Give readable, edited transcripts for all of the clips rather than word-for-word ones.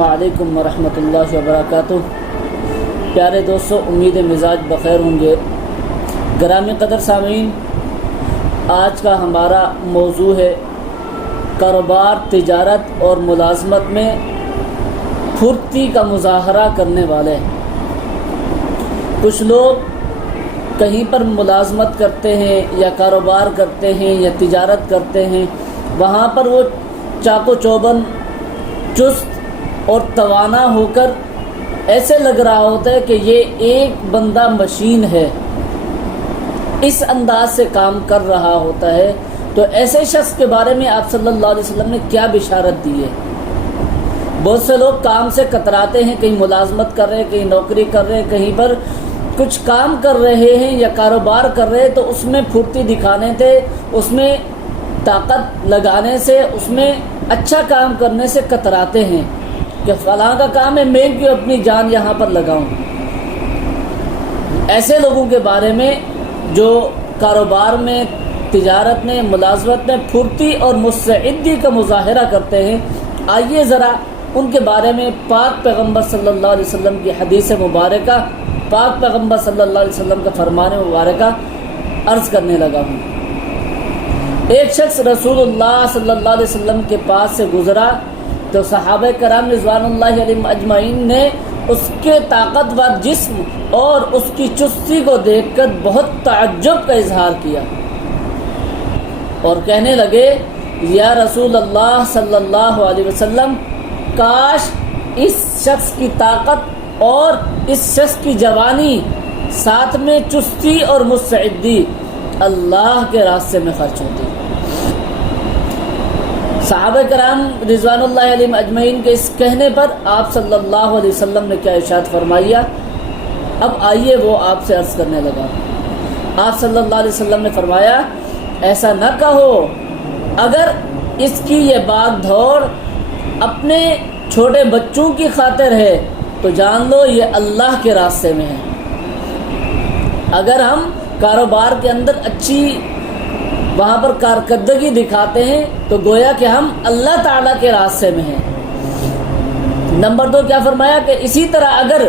وعلیکم ورحمۃ اللہ وبرکاتہ۔ پیارے دوستو، امید مزاج بخیر ہوں گے۔ گرامی قدر سامعین، آج کا ہمارا موضوع ہے کاروبار، تجارت اور ملازمت میں پھرتی کا مظاہرہ کرنے والے۔ کچھ لوگ کہیں پر ملازمت کرتے ہیں یا کاروبار کرتے ہیں یا تجارت کرتے ہیں، وہاں پر وہ چاق و چوبند، چست اور توانا ہو کر ایسے لگ رہا ہوتا ہے کہ یہ ایک بندہ مشین ہے، اس انداز سے کام کر رہا ہوتا ہے۔ تو ایسے شخص کے بارے میں آپ صلی اللہ علیہ وسلم نے کیا بشارت دی ہے؟ بہت سے لوگ کام سے کتراتے ہیں، کہیں ملازمت کر رہے ہیں، کہیں نوکری کر رہے ہیں، کہیں پر کچھ کام کر رہے ہیں یا کاروبار کر رہے ہیں، تو اس میں پھرتی دکھانے سے، اس میں طاقت لگانے سے، اس میں اچھا کام کرنے سے کتراتے ہیں کہ فلاں کا کام ہے، میں کیوں اپنی جان یہاں پر لگاؤں۔ ایسے لوگوں کے بارے میں جو کاروبار میں، تجارت میں، ملازمت میں پھرتی اور مستعدی کا مظاہرہ کرتے ہیں، آئیے ذرا ان کے بارے میں پاک پیغمبر صلی اللہ علیہ وسلم کی حدیث مبارکہ، پاک پیغمبر صلی اللہ علیہ وسلم کا فرمان مبارکہ عرض کرنے لگا ہوں۔ ایک شخص رسول اللہ صلی اللہ علیہ وسلم کے پاس سے گزرا تو صحابہ کرام رضوان اللہ علیہم اجمعین نے اس کے طاقتور جسم اور اس کی چستی کو دیکھ کر بہت تعجب کا اظہار کیا اور کہنے لگے، یا رسول اللہ صلی اللہ علیہ وسلم، کاش اس شخص کی طاقت اور اس شخص کی جوانی، ساتھ میں چستی اور مستعدی اللہ کے راستے میں خرچ ہوتی۔ صحابہ کرام رضوان اللہ علیہم اجمعین کے اس کہنے پر آپ صلی اللہ علیہ وسلم نے کیا ارشاد فرمایا؟ اب آئیے وہ آپ سے عرض کرنے لگا۔ آپ صلی اللہ علیہ وسلم نے فرمایا، ایسا نہ کہو، اگر اس کی یہ باغ دوڑ اپنے چھوٹے بچوں کی خاطر ہے تو جان لو یہ اللہ کے راستے میں ہے۔ اگر ہم کاروبار کے اندر اچھی وہاں پر کارکردگی دکھاتے ہیں تو گویا کہ ہم اللہ تعالیٰ کے راستے میں ہیں۔ نمبر 2 کیا فرمایا کہ اسی طرح اگر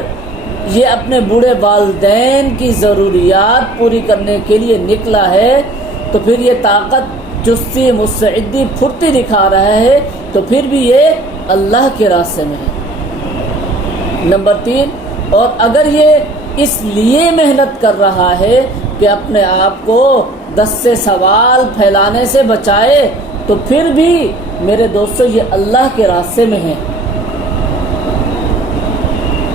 یہ اپنے بوڑھے والدین کی ضروریات پوری کرنے کے لیے نکلا ہے تو پھر یہ طاقت، چستی، مستعدی، پھرتی دکھا رہا ہے تو پھر بھی یہ اللہ کے راستے میں ہے۔ نمبر 3، اور اگر یہ اس لیے محنت کر رہا ہے کہ اپنے آپ کو دست سے سوال پھیلانے سے بچائے تو پھر بھی میرے دوستو یہ اللہ کے راستے میں ہے۔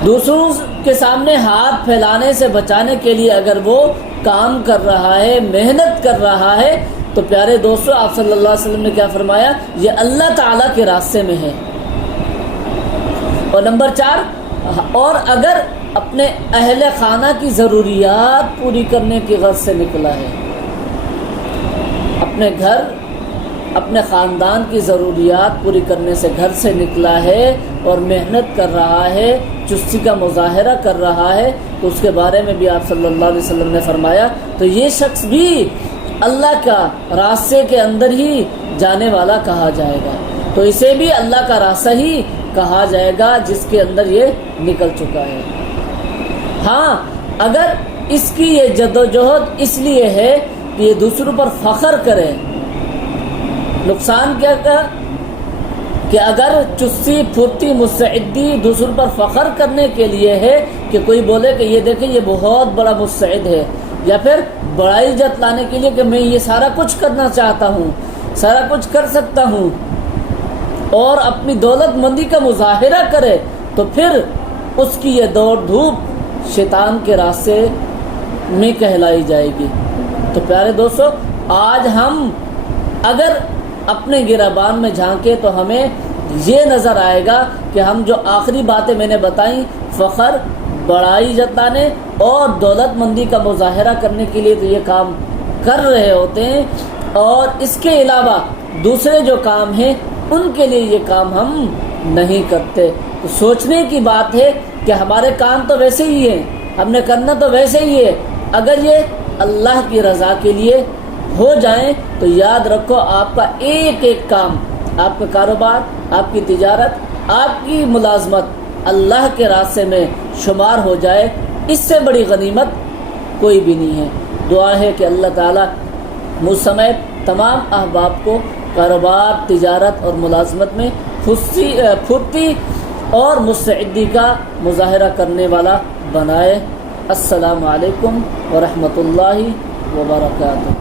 دوسروں کے سامنے ہاتھ پھیلانے سے بچانے کے لیے اگر وہ کام کر رہا ہے، محنت کر رہا ہے تو پیارے دوستو آپ صلی اللہ علیہ وسلم نے کیا فرمایا؟ یہ اللہ تعالیٰ کے راستے میں ہے۔ اور نمبر 4، اور اگر اپنے اہل خانہ کی ضروریات پوری کرنے کی غرض سے نکلا ہے، اپنے گھر، اپنے خاندان کی ضروریات پوری کرنے سے گھر سے نکلا ہے اور محنت کر رہا ہے، چستی کا مظاہرہ کر رہا ہے، تو اس کے بارے میں بھی آپ صلی اللہ علیہ وسلم نے فرمایا تو یہ شخص بھی اللہ کا راستے کے اندر ہی جانے والا کہا جائے گا، تو اسے بھی اللہ کا راستہ ہی کہا جائے گا جس کے اندر یہ نکل چکا ہے۔ ہاں، اگر اس کی یہ جدوجہد اس لیے ہے کہ یہ دوسروں پر فخر کرے، نقصان کیا کہ اگر چستی، پھرتی، مستعدی دوسروں پر فخر کرنے کے لیے ہے کہ کوئی بولے کہ یہ دیکھیں یہ بہت بڑا مستعد ہے، یا پھر بڑائی عزت لانے کے لیے کہ میں یہ سارا کچھ کرنا چاہتا ہوں، سارا کچھ کر سکتا ہوں، اور اپنی دولت مندی کا مظاہرہ کرے، تو پھر اس کی یہ دوڑ دھوپ شیطان کے راستے میں کہلائی جائے گی۔ تو پیارے دوستو، آج ہم اگر اپنے گریبان میں جھانکے تو ہمیں یہ نظر آئے گا کہ ہم جو آخری باتیں میں نے بتائیں، فخر، بڑائی جتانے اور دولت مندی کا مظاہرہ کرنے کے لیے تو یہ کام کر رہے ہوتے ہیں، اور اس کے علاوہ دوسرے جو کام ہیں ان کے لیے یہ کام ہم نہیں کرتے۔ تو سوچنے کی بات ہے کہ ہمارے کام تو ویسے ہی ہیں، ہم نے کرنا تو ویسے ہی ہے، اگر یہ اللہ کی رضا کے لیے ہو جائیں تو یاد رکھو آپ کا ایک ایک کام، آپ کا کاروبار، آپ کی تجارت، آپ کی ملازمت اللہ کے راستے میں شمار ہو جائے، اس سے بڑی غنیمت کوئی بھی نہیں ہے۔ دعا ہے کہ اللہ تعالیٰ مجھ سمیت تمام احباب کو کاروبار، تجارت اور ملازمت میں پھرتی اور مستعدی کا مظاہرہ کرنے والا بنائے۔ السلام علیکم ورحمۃ اللہ وبرکاتہ۔